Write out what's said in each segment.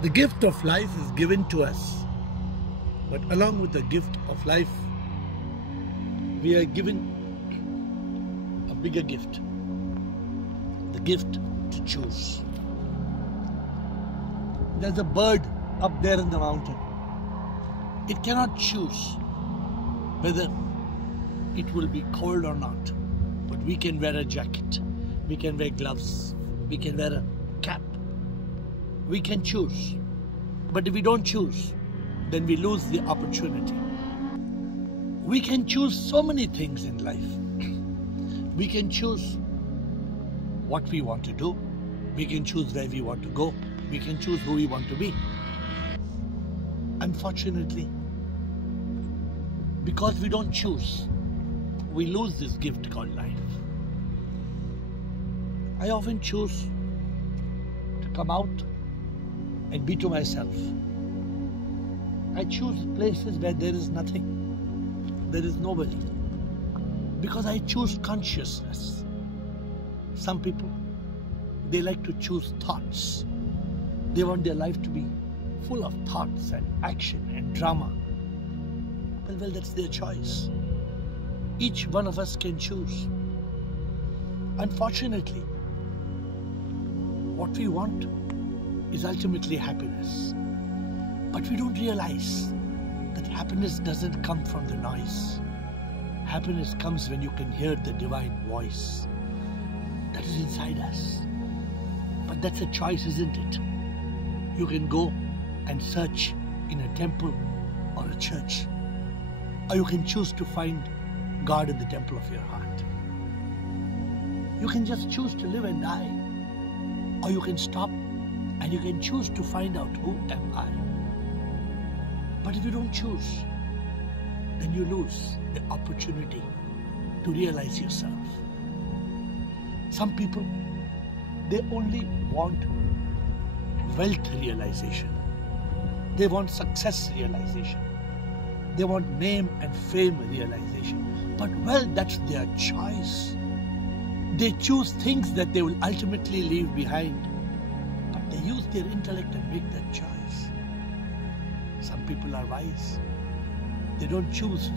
The gift of life is given to us, but along with the gift of life, we are given a bigger gift, the gift to choose. There's a bird up there in the mountain. It cannot choose whether it will be cold or not, but we can wear a jacket, we can wear gloves, we can wear a cap. We can choose, but if we don't choose, then we lose the opportunity. We can choose so many things in life. We can choose what we want to do. We can choose where we want to go. We can choose who we want to be. Unfortunately, because we don't choose, we lose this gift called life. I often choose to come out and be to myself. I choose places where there is nothing, there is nobody, because I choose consciousness. Some people, they like to choose thoughts. They want their life to be full of thoughts and action and drama. Well, that's their choice. Each one of us can choose. Unfortunately, what we want is ultimately happiness. But we don't realize that happiness doesn't come from the noise. Happiness comes when you can hear the divine voice that is inside us. But that's a choice, isn't it? You can go and search in a temple or a church, or you can choose to find God in the temple of your heart. You can just choose to live and die, or you can stop and you can choose to find out, who am I? But if you don't choose, then you lose the opportunity to realize yourself. Some people, they only want wealth realization. They want success realization. They want name and fame realization. But well, that's their choice. They choose things that they will ultimately leave behind. But they use their intellect and make that choice. Some people are wise. They don't choose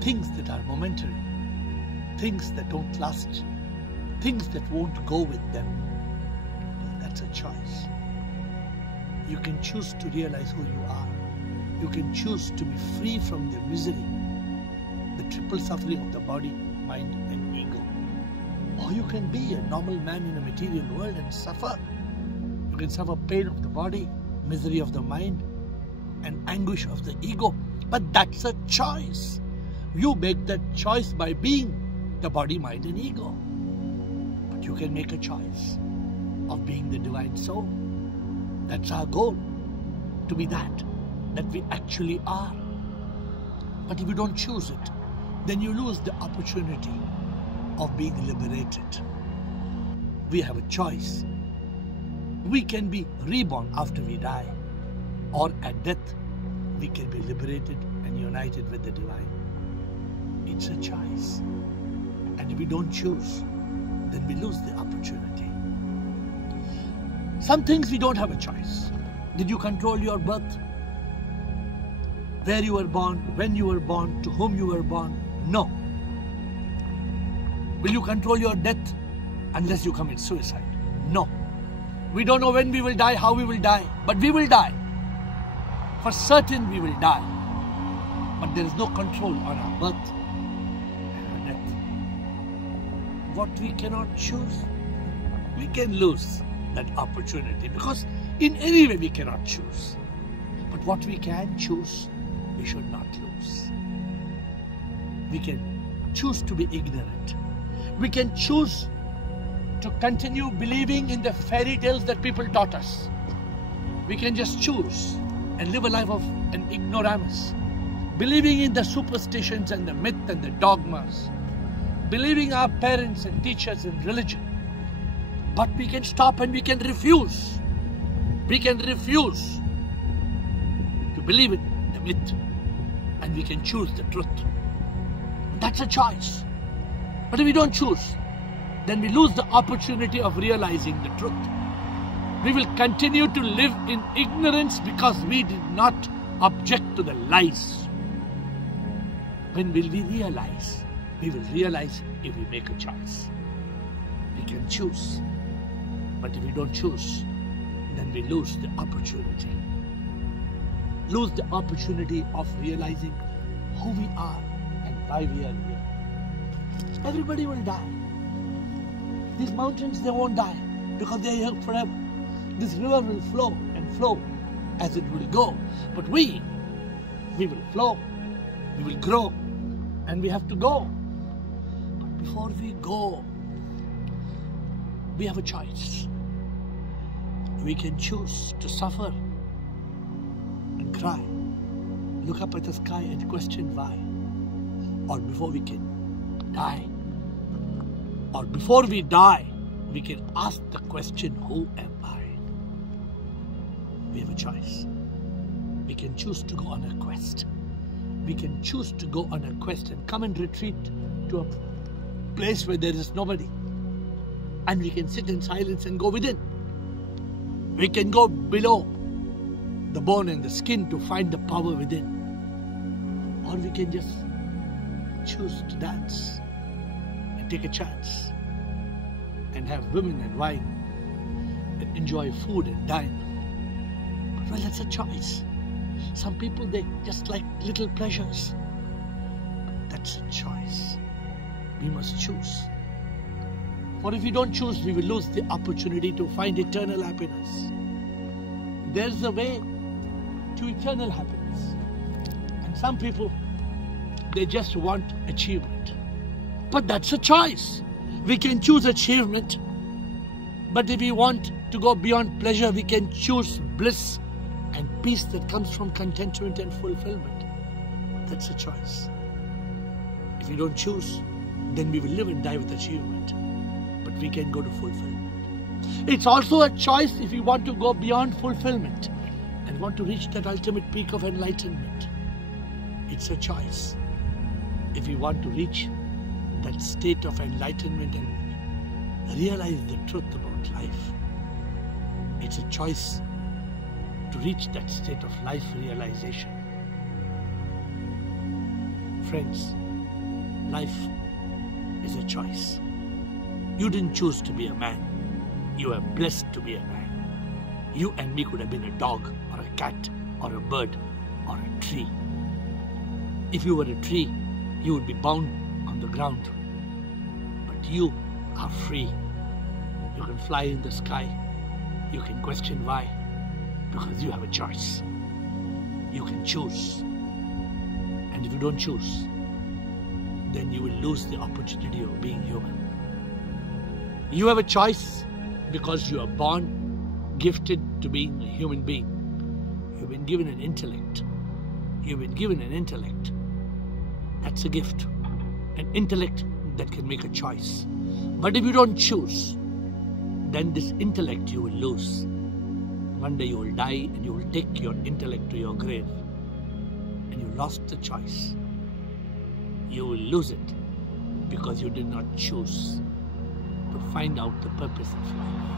things that are momentary, things that don't last, things that won't go with them. Well, that's a choice. You can choose to realize who you are. You can choose to be free from the misery, the triple suffering of the body, mind and ego. Or you can be a normal man in a material world and suffer. You can suffer pain of the body, misery of the mind and anguish of the ego. But that's a choice. You make that choice by being the body, mind and ego. But you can make a choice of being the divine soul. That's our goal, to be that we actually are. But if you don't choose it, then you lose the opportunity of being liberated. We have a choice. We can be reborn after we die, or at death, we can be liberated and united with the divine. It's a choice. And if we don't choose, then we lose the opportunity. Some things we don't have a choice. Did you control your birth? Where you were born, when you were born, to whom you were born? No. Will you control your death unless you commit suicide? No. We don't know when we will die, how we will die, but we will die. For certain we will die. But there is no control on our birth and our death. What we cannot choose, we can lose that opportunity, because in any way we cannot choose. But what we can choose, we should not lose. We can choose to be ignorant. We can choose to continue believing in the fairy tales that people taught us. We can just choose and live a life of an ignoramus, believing in the superstitions and the myth and the dogmas, believing our parents and teachers in religion. But we can stop and we can refuse. We can refuse to believe in the myth, and we can choose the truth. That's a choice. But if we don't choose, then we lose the opportunity of realizing the truth. We will continue to live in ignorance because we did not object to the lies. When will we realize? We will realize if we make a choice. We can choose. But if we don't choose, then we lose the opportunity. Lose the opportunity of realizing who we are and why we are here. Everybody will die. These mountains, they won't die because they are here forever. This river will flow and flow as it will go. But we will flow, we will grow, and we have to go. But before we go, we have a choice. We can choose to suffer and cry, look up at the sky and question why. Or before we can die, or before we die, we can ask the question, who am I? We have a choice. We can choose to go on a quest. We can choose to go on a quest and come and retreat to a place where there is nobody. And we can sit in silence and go within. We can go below the bone and the skin to find the power within. Or we can just choose to dance and take a chance and have women and wine and enjoy food and dine. But well, that's a choice. Some people, they just like little pleasures. But that's a choice. We must choose. For if we don't choose, we will lose the opportunity to find eternal happiness. There's a way to eternal happiness. And some people, they just want achievement. But that's a choice. We can choose achievement. But if we want to go beyond pleasure, we can choose bliss and peace that comes from contentment and fulfillment. That's a choice. If we don't choose, then we will live and die with achievement. But we can go to fulfillment. It's also a choice if we want to go beyond fulfillment and want to reach that ultimate peak of enlightenment. It's a choice if we want to reach that state of enlightenment and realize the truth about life. It's a choice to reach that state of life realization. Friends, life is a choice. You didn't choose to be a man. You were blessed to be a man. You and me could have been a dog or a cat or a bird or a tree. If you were a tree, you would be bound on the ground. But you are free. You can fly in the sky. You can question why. Because you have a choice. You can choose. And if you don't choose, then you will lose the opportunity of being human. You have a choice because you are born gifted to being a human being. You've been given an intellect. You've been given an intellect. That's a gift. An intellect that can make a choice. But if you don't choose, then this intellect you will lose. One day you will die and you will take your intellect to your grave. And you lost the choice. You will lose it because you did not choose to find out the purpose of life.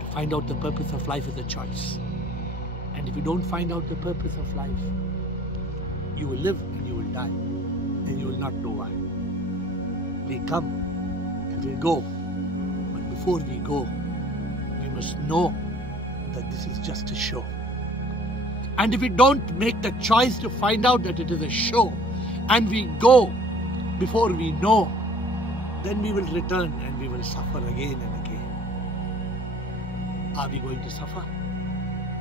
To find out the purpose of life is a choice. And if you don't find out the purpose of life, you will live and you will die. And you will not know why. We come and we go. But before we go, we must know that this is just a show. And if we don't make the choice to find out that it is a show, and we go before we know, then we will return and we will suffer again and again. Are we going to suffer?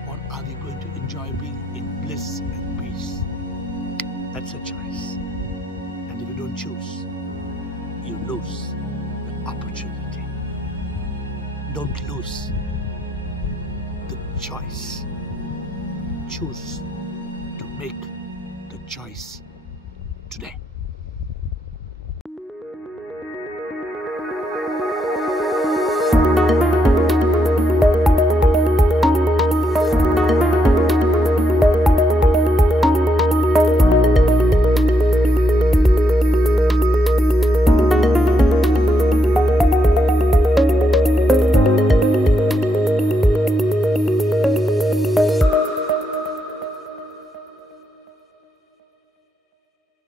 Or are we going to enjoy being in bliss and peace? That's a choice. And if you don't choose, you lose the opportunity. Don't lose the choice. Choose to make the choice today.